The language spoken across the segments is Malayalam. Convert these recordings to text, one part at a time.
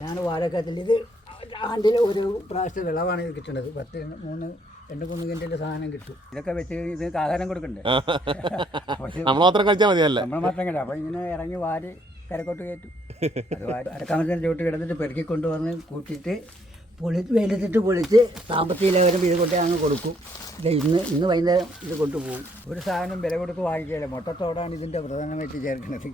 ഞാൻ വാഴക്കാറ്റിൽ ഇത് ആണ്ടിൽ ഒരു പ്രാവശ്യത്തെ വിളവാണ് ഇത് കിട്ടുന്നത് പത്ത് മൂന്ന് രണ്ട് മൂന്ന് കിന്റെ സാധനം കിട്ടും. ഇതൊക്കെ വെച്ച് ഇതിന് ആഹാരം കൊടുക്കണ്ടേ? നമ്മൾ മാത്രം കഴിച്ചാൽ മതിയല്ലേ? നമ്മൾ മാത്രം കിട്ടും അപ്പോൾ ഇങ്ങനെ ഇറങ്ങി വാരി കരക്കോട്ട് കയറ്റും. അത് അരക്കാമത്തിന് ചോട്ട് കിടന്നിട്ട് പെറുക്കി കൊണ്ടുവന്ന് കൂട്ടിയിട്ട് പൊളി വെയിലത്തിട്ട് പൊളിച്ച് സാമ്പത്തിക ലേഖനം ഇത് കൊണ്ടേ അങ്ങ് കൊടുക്കും. ഇല്ല ഇന്ന് ഇന്ന് വൈകുന്നേരം ഇത് കൊണ്ടുപോകും. ഒരു സാധനം വില കൊടുത്ത് വാങ്ങിക്കില്ല മൊട്ടത്തോടാണ് ഇതിന്റെ പ്രധാനമായിട്ട് ചേർക്കുന്നത്.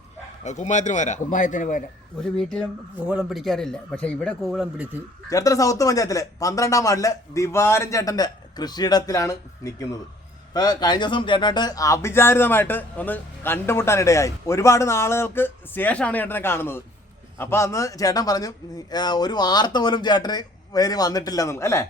കുമ്മായത്തിന് വരാം കുമ്മായത്തിന് പോരാ. ഒരു വീട്ടിലും കൂവളം പിടിക്കാറില്ല പക്ഷേ ഇവിടെ കൂവളം പിടിച്ച്. ചേർത്തല സൗത്ത് പഞ്ചായത്തിലെ പന്ത്രണ്ടാം വാർഡിലെ ദിവാരൻ ചേട്ടന്റെ കൃഷിയിടത്തിലാണ് നിൽക്കുന്നത്. ഇപ്പൊ കഴിഞ്ഞ ദിവസം ചേട്ടനായിട്ട് അവിചാരിതമായിട്ട് ഒന്ന് കണ്ടുമുട്ടാനിടയായി ഒരുപാട് നാളുകൾക്ക് ശേഷമാണ് ചേട്ടനെ കാണുന്നത്. അപ്പൊ അന്ന് ചേട്ടൻ പറഞ്ഞു ഒരു വാർത്ത പോലും ചേട്ടന് വേരി വന്നിട്ടില്ല അല്ലേ?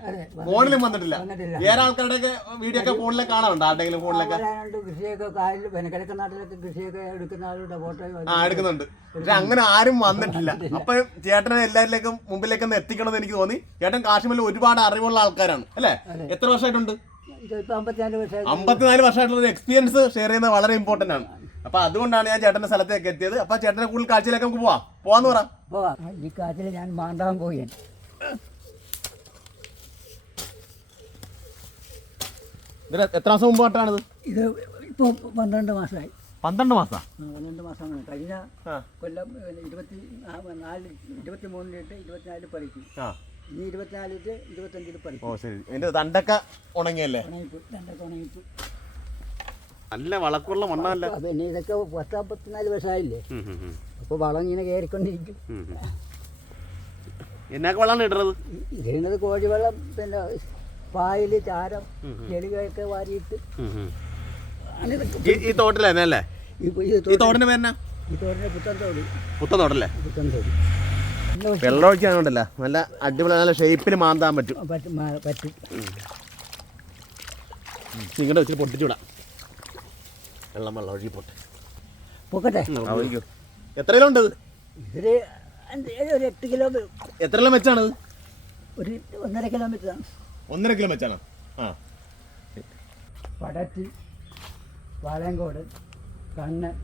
ഫോണിലും വന്നിട്ടില്ല. വേറെ ആൾക്കാരുടെയൊക്കെ വീഡിയോ ഒക്കെ ഫോണിലൊക്കെ കാണാറുണ്ട്? ആരുടെങ്കിലും ഫോണിലൊക്കെ? അവരാണ്ട് കൃഷിയൊക്കെ കായലിൽ പിന്നെ കിഴക്കൻ നാട്ടിലൊക്കെ കൃഷിയൊക്കെ എടുക്കുന്ന ആളുടെ ഫോട്ടോ ആ എടുക്കുന്നുണ്ട്. പക്ഷെ അങ്ങനെ ആരും വന്നിട്ടില്ല. അപ്പൊ ചേട്ടനെ എല്ലാവരിലേക്കും മുമ്പിലേക്ക് ഒന്ന് എത്തിക്കണമെന്ന് എനിക്ക് തോന്നി. ചേട്ടൻ കാശ്മീരിൽ ഒരുപാട് അറിവുള്ള ആൾക്കാരാണ്. അല്ലേ? എത്ര വർഷമായിട്ടുണ്ട്? അമ്പത്തിനാല് വർഷം അമ്പത്തിനാല് വർഷമായിട്ടുള്ള ഒരു എക്സ്പീരിയൻസ് ഷെയർ ചെയ്യുന്നത് വളരെ ഇമ്പോർട്ടന്റ് ആണ്. അപ്പൊ അതുകൊണ്ടാണ് ഞാൻ ചേട്ടന്റെ സ്ഥലത്തേക്ക് എത്തിയത്. അപ്പൊ ചേട്ടനെ കൂടുതൽ കാഴ്ചയിലേക്ക് നമുക്ക് പോവാം. പോവാന്ന് പറ. ഈ കാഴ്ചയിൽ ഞാൻ മാണ്ടാൻ പോയി ഇതിന് എത്ര മാസം മുമ്പ് മുമ്പായിട്ടാണിത് ഇത് ഇപ്പോൾ പന്ത്രണ്ട് മാസമായി പന്ത്രണ്ട് മാസം? പന്ത്രണ്ട് മാസമാണ് കഴിഞ്ഞ കൊല്ലം പിന്നെ ഇരുപത്തി നാല് ഇരുപത്തി മൂന്നിലിട്ട് ഇരുപത്തിനാലിൽ പറിക്കും. ആ. ഇനി ഇരുപത്തിനാലിട്ട് ഇരുപത്തഞ്ചിൽ ഓ ശരി. ഇതിന്റെ തണ്ടൊക്കെ ഉണങ്ങിയല്ലേ? ഉണങ്ങിപ്പ് രണ്ടൊക്കെ ഉണങ്ങിപ്പ് നല്ല വളക്കുള്ള മണ്ണല്ല പിന്നെ ഇതൊക്കെ പത്ത് അമ്പത്തിനാല് വർഷമായില്ലേ? അപ്പോൾ വളം ഇങ്ങനെ കയറിക്കൊണ്ടിരിക്കും. എന്നൊക്കെ വളമാണ് ഇടുന്നത് കോഴി കോഴിവെള്ളം പിന്നെ പായൽ ചാരം ചെളികളൊക്കെ വാരിയിട്ട് ഈ തോട്ടിൽ തന്നെ അല്ലേ? ഈ തോടിന്റെ പേരെന്നാ? ഈ തോടിന്റെ പുത്തൻ തോടി. പുത്തൻ തോടല്ലേ? പുത്തൻ തോടി. വെള്ളം ഒഴിക്കാനുണ്ടല്ല നല്ല അടിപൊളി നല്ല ഷേപ്പിൽ മാന്താൻ പറ്റും. പറ്റും നിങ്ങളുടെ വെച്ചിട്ട് പൊട്ടിച്ചുവിടാം. വെള്ളം വെള്ളം ഒഴുകി പോട്ടെ. പൊക്കട്ടെ? എത്ര കിലോ ഉണ്ട്? ഇത്? ഒരു എട്ട് കിലോ. എത്ര കിലോ വെച്ചാണ് ഇത് ഒരു ഒന്നര കിലോമീറ്റർ ആണ് ഒന്നര കിലോ വെച്ചാണ്? ആ. പടറ്റി വാഴങ്കോട് കണ്ണൻ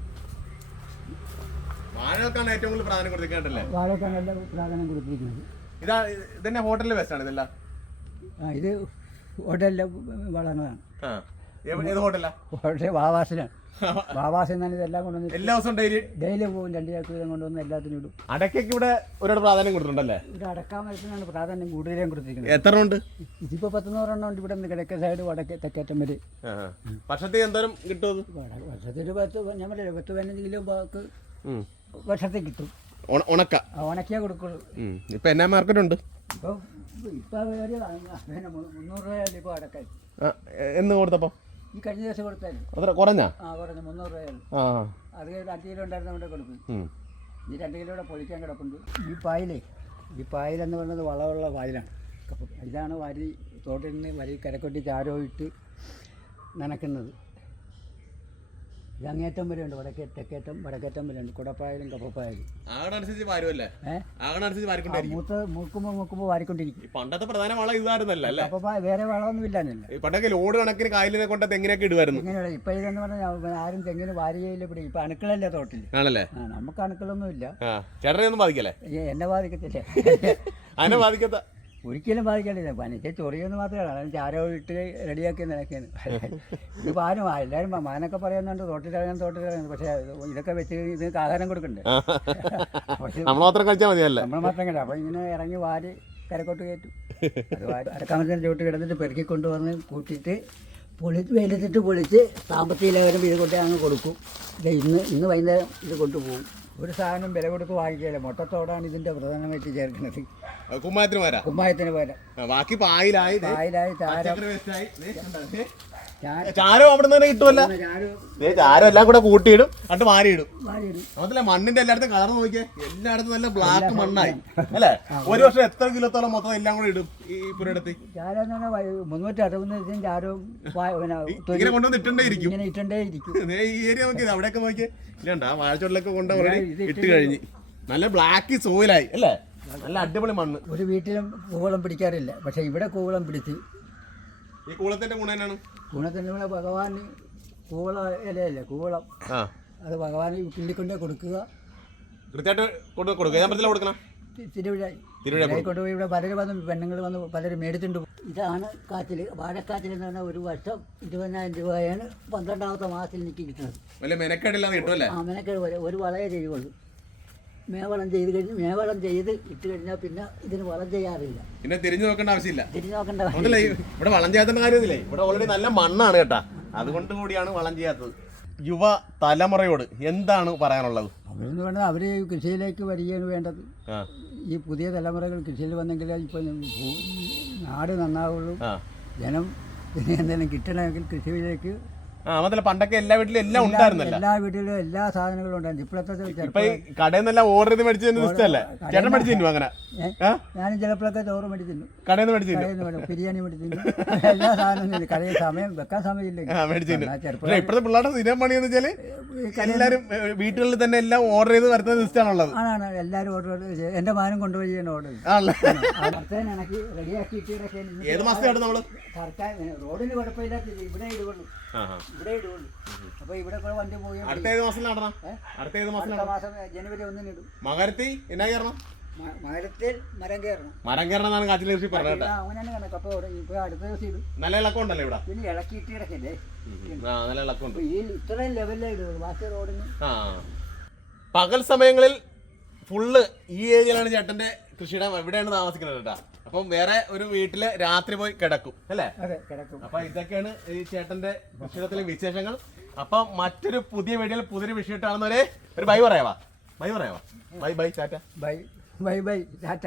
വാഴക്കാണ് ഏറ്റവും കൂടുതൽ പ്രാധാന്യം കൊടുത്തിട്ടുണ്ടല്ലേ വാഴക്കാണല്ല പ്രാധാന്യം കൊടുത്തിരിക്കുന്നത്. ഇതാ ഇതന്നെ ഹോട്ടലിൽ വെച്ചാണ് ഇതല്ല. ആ ഇത് ഹോട്ടലിലെ വളങ്ങളാണ്. ആ. ഏത് ഹോട്ടലാ? ഹോട്ടൽ വാവാസിനാണ് വാവാസിൽ നിന്നാണ് ഇതെല്ലാം കൊണ്ടുവന്ന് എല്ലാ ദിവസവും ഡെയിലി ഡെയിലി പോകും രണ്ട് ചാക്ക് വീതം കൊണ്ടുവന്ന് എല്ലാത്തിനും ഇടും. അടക്കയ്ക്ക് ഇവിടെ ഒരുപാട് പ്രാധാന്യം കൊടുത്തിട്ടുണ്ടല്ലേ? ഇവിടെ അടക്കാൻ മരത്തിനാണ് പ്രാധാന്യം കൂടുതലും കൊടുത്തിരിക്കുന്നത്. എത്ര ഉണ്ട്? ഇതിപ്പോ പത്തുനൂറെണ്ണം ഉണ്ട് ഇവിടെ നിന്ന് കിഴക്കേ സൈഡ് വടക്കേ തെക്കേറ്റം വരെ വർഷത്തിൽ എന്തോരം കിട്ടും വർഷത്തിൽ പത്ത് ഞാൻ പറയില്ല പത്ത് പതിനഞ്ച് കിലോ ഉം. വർഷത്തിൽ കിട്ടും. ഉണ- ഉണക്ക. ഉണക്കിയേ കൊടുക്കുള്ളൂ. ഇപ്പൊ എന്നാ മാർക്കറ്റ് ഉണ്ട്? ഇപ്പൊ ഇപ്പൊ മുന്നൂറ് രൂപ ഇപ്പോൾ അടക്കാൻ എന്ന് കൊടുത്തപ്പോ? ഈ കഴിഞ്ഞ ദിവസം കൊടുത്തായിരുന്നു അത്ര കുറഞ്ഞാ? ആ കുറഞ്ഞ മുന്നൂറ് രൂപയാണ് ആ. അത് കഴിഞ്ഞ് അഞ്ച് കിലോ ഉണ്ടായിരുന്നു അവിടെ കൊടുക്കും. ഉം. ഈ രണ്ട് കിലോ ഇവിടെ പൊളിക്കാൻ കിടപ്പുണ്ട്. ഈ പായലേ ഈ പായലെന്ന് പറയുന്നത് വളമുള്ള പായലാണ്. അപ്പോൾ ഇതാണ് വരി തോട്ടിൽ നിന്ന് വരി കരക്കൊട്ടി ചാരോ ഇട്ട് നനക്കുന്നത് ഇത് അങ്ങേറ്റം വരെ ഉണ്ട് വടക്കേ തെക്കേറ്റം വടക്കേറ്റം വരെ ഉണ്ട് കുടപ്പായാലും കപ്പപ്പായാലും ആകണനുസരിച്ച് വാരുമല്ലേ ഏഹ് ആകണനുസരിച്ച് വാരിക്കൊണ്ടായിരിക്കും മൂത്ത് മൂക്കുമ്പോൾ മൂക്കുമ്പോൾ വാരിക്കൊണ്ടിരിക്കും. പണ്ടത്തെ പ്രധാന വളം ഇതായിരുന്നല്ല അല്ലേ? കപ്പപ്പായ വേറെ വളമൊന്നും ഇല്ലാന്നല്ല പണ്ടൊക്കെ ലോഡ് കണക്കിന് കായലിനെ കൊണ്ട് തെങ്ങിനൊക്കെ ഇടുവായിരുന്നു? ഇങ്ങനെയുള്ള ഇപ്പൊ ഇതെന്ന് പറഞ്ഞാൽ ആരും തെങ്ങിന് വാരികയില്ല ഇവിടെ. ഇപ്പൊ അണുക്കളല്ലേ തോട്ടിൽ ആണല്ലേ? നമുക്ക് അണുക്കളൊന്നും ഇല്ല. ചേട്ടനെ ഒന്നും ബാധിക്കല്ലേ? എന്നെ ബാധിക്കത്തില്ലേ. അതിനെ ബാധിക്കത്ത ഒരിക്കലും ബാധിക്കണ്ടില്ല പനിക്ക് ചൊറിയെന്ന് മാത്രമേ അതിന് ചാരോ ഇട്ട് റെഡിയാക്കി നിനക്കാണ് ഒരു പാനും എല്ലാവരും മാനൊക്കെ പറയുന്നുണ്ട്. തോട്ടിലിറങ്ങാൻ തോട്ടിലിറങ്ങാൻ പക്ഷേ ഇതൊക്കെ വെച്ച് ഇതിനൊക്കെ ആഹാരം കൊടുക്കണ്ടേ? പക്ഷേ നമ്മൾ മാത്രം കഴിച്ചാൽ മതിയല്ലേ? നമ്മൾ മാത്രം കിട്ടും അപ്പോൾ ഇങ്ങനെ ഇറങ്ങി വാരി കരക്കോട്ട് കയറ്റും. അത് അരക്കാമത്തിന് ചോട്ട് കിടന്നിട്ട് പെറുക്കി കൊണ്ടുവന്ന് കൂട്ടിയിട്ട് പൊളി വെയിലത്തിട്ട് പൊളിച്ച് സാമ്പത്തിക ലേഖനം ഇത് കൊണ്ടേ അങ്ങ് കൊടുക്കും. ഇന്ന് ഇന്ന് വൈകുന്നേരം ഇത് കൊണ്ടുപോകും. ഒരു സാധനം വില കൊടുത്ത് വാങ്ങിക്കില്ല മൊട്ടത്തോടാണ് ഇതിന്റെ പ്രധാനമായിട്ട് ചേർക്കുന്നത്. കുമ്മായത്തിന് പോരാ കുമ്മായത്തിന് പോരാ ബാക്കി പായിലായി പായലായി ചാരം കണ്ടോ? ചാരം അവിടെ നിന്ന് കിട്ടുമല്ല. ചാരം. എല്ലാം കൂടെ കൂട്ടിയിടും. എന്നിട്ട് മാറിയിടും അതല്ല മണ്ണിന്റെ എല്ലായിടത്തും കളർ നോക്കിയാൽ എല്ലായിടത്തും നല്ല ബ്ലാക്ക് മണ്ണായി. അല്ലേ? ഒരു വർഷം എത്ര കിലോത്തോളം മൊത്തം എല്ലാം കൂടെ ഇടും ഈ പുരയിടത്ത് ചാരം എന്ന് പറഞ്ഞാൽ മുന്നൂറ്റി അറുപത് ദിവസം ചാരവും പാ- പിന്നെ തൊലി ഇങ്ങനെ കൊണ്ടുവന്ന് ഇട്ടേ ഇരിക്കും. ഈ ഏരിയ നോക്കിയത് അവിടെയൊക്കെ നോക്കിയാൽ ഇല്ലണ്ട ആ വാഴച്ചോട്ടിലൊക്കെ കൊണ്ടുപോയി ഇട്ട് കഴിഞ്ഞ്. നല്ല ബ്ലാക്ക് സോയിലായി അല്ലേ? നല്ല അടിപൊളി മണ്ണ്. ഒരു വീട്ടിലും കൂവളം പിടിക്കാറില്ല. പക്ഷെ ഇവിടെ കൂവളം പിടിച്ച് ഈ കൂളത്തിന്റെ ഗുണം എന്നാണ്? ഗുണത്തിന്റെ ഗുണം ഭഗവാന് കൂള ഇലയല്ലേ കൂളം. ആ. അത് ഭഗവാന് കിള്ളിക്കൊണ്ടേ കൊടുക്കുക. കൃത്യമായിട്ട് കൊണ്ട് കൊടുക്കുക. ഞാൻ പറ്റില്ല കൊടുക്കണം? തിരുവിഴ തിരുവിഴാപ്പുറം. കൊണ്ടുപോയി ഇവിടെ പലരും വന്ന് പെണ്ണുങ്ങൾ വന്ന് പലരും മേടിച്ചിട്ടുണ്ട്. ഇതാണ് കാച്ചിൽ വാഴക്കാച്ചിൽ എന്ന് പറഞ്ഞാൽ ഒരു വർഷം ഇരുപതിനായിരം രൂപയാണ് പന്ത്രണ്ടാമത്തെ മാസത്തിൽ എനിക്ക് കിട്ടുന്നത്. വലിയ മെനക്കേടില്ലാതെ കിട്ടുമല്ലേ അമനക്ക് ഒരു വളയേ ചെയ്യുള്ളൂ. മേവളം ചെയ്ത് കഴിഞ്ഞ് മേവളം ചെയ്ത് ഇട്ട് കഴിഞ്ഞാൽ പിന്നെ ഇതിന് വളം ചെയ്യാറില്ല. പിന്നെ തിരിഞ്ഞു നോക്കേണ്ട ആവശ്യമില്ല. തിരിഞ്ഞു നോക്കേണ്ട ഇവിടെ വളം ചെയ്യാത്ത കാര്യമില്ലേ? ഇവിടെ ഓൾറെഡി നല്ല മണ്ണാണ് കേട്ടാ. അതുകൊണ്ട് കൂടിയാണ് വളം ചെയ്യാത്തത്. യുവ തലമുറയോട് എന്താണ് പറയാനുള്ളത്? അവരെന്ന് പറഞ്ഞാൽ അവർ കൃഷിയിലേക്ക് വരികയാണ് വേണ്ടത്. ആ. ഈ പുതിയ തലമുറകൾ കൃഷിയിൽ വന്നെങ്കിലേ ഇപ്പം നാട് നന്നാവുള്ളൂ. ആ. ജനം ഇതിന് എന്തെങ്കിലും കിട്ടണമെങ്കിൽ കൃഷിയിലേക്ക് മാത്രല്ല പണ്ടൊക്കെ എല്ലാ വീട്ടിലും എല്ലാം ഉണ്ടായിരുന്നല്ലോ. എല്ലാ വീട്ടിലും എല്ലാ സാധനങ്ങളും ഉണ്ടായിരുന്നു. ഇപ്പോഴത്തെ ഇപ്പൊ ഈ കടയിൽ നിന്നെല്ലാം ഓർഡർ ചെയ്ത് മേടിച്ചു ഇഷ്ടമല്ലേ? ചേട്ടൻ മേടിച്ചു തിന്നു അങ്ങനെ? ഞാനും ചിലപ്പോഴൊക്കെ ചോറ് മേടിച്ചിരുന്നു കടയിൽ നിന്ന് മേടിച്ചു കടയിൽ നിന്ന് മേടിക്കും ബിരിയാണി മേടിച്ചിരുന്നു എല്ലാ സാധനവും കടയിൽ സമയം വെക്കാൻ സമയമില്ല മേടിച്ചു ഇപ്പോഴത്തെ പിള്ളേരുടെ സ്ഥിരം പണി എന്ന് വെച്ചാൽ എല്ലാരും വീട്ടുകളിൽ തന്നെ എല്ലാം ഓർഡർ ചെയ്ത് വരുന്ന സിസ്റ്റാണുള്ളത് ആണാണ് എല്ലാവരും ഓർഡർ എന്റെ മാനും കൊണ്ടുപോയി ഓർഡർ റെഡിയാക്കിയിട്ട് ഏത് മാസത്തെയാണ് നമ്മൾ? സർക്കാർ റോഡിന് കുഴപ്പമില്ലാത്ത ഇവിടെ ആ. ഇവിടെ ഇടുകയുള്ളൂ അപ്പോൾ ഇവിടെ കൂടെ വണ്ടി പോയി അടുത്ത ഏത് മാസം നടണം? അടുത്ത ഏത് മാസം അടുത്ത മാസം ജനുവരി ഒന്നിന് ഇടും. മകരത്തി എന്നാ കയറണം? മരത്തിൽ മരം കയറണം. മരം കയറണം എന്നാണ് കൃഷി പറഞ്ഞത് അങ്ങനെയാണ് കണക്ക്. ഇപ്പോൾ അടുത്ത ദിവസം ഇടും. നല്ല ഇളക്കം ഉണ്ടല്ലോ ഇവിടെ. പിന്നെ ഇളക്കിയിട്ട് കിടക്കല്ലേ ആ നല്ല ഇളക്കം ഉണ്ട്. ഈ ഇത്രയും ലെവലിലേ ഇടുള്ളൂ ബാക്കി റോഡിന്. ആ. പകൽ സമയങ്ങളിൽ ഫുള്ള് ഈ ഏരിയയിലാണ് ചേട്ടന്റെ കൃഷിയിടം. എവിടെയാണ് താമസിക്കുന്നത് കേട്ടാ അപ്പം വേറെ ഒരു വീട്ടിൽ രാത്രി പോയി കിടക്കും അല്ലേ? അപ്പൊ ഇതൊക്കെയാണ് ഈ ചേട്ടന്റെ കൃഷിയിടത്തിലെ വിശേഷങ്ങൾ. അപ്പൊ മറ്റൊരു പുതിയ വീഡിയോയിൽ പുതിയൊരു വിഷയമാണെന്നവരെ ഒരു ബൈ പറയാവാ. ബൈ പറയാവാ. ബൈ ബൈ ചാറ്റ ബൈ ബൈ ബൈ ടാറ്റ.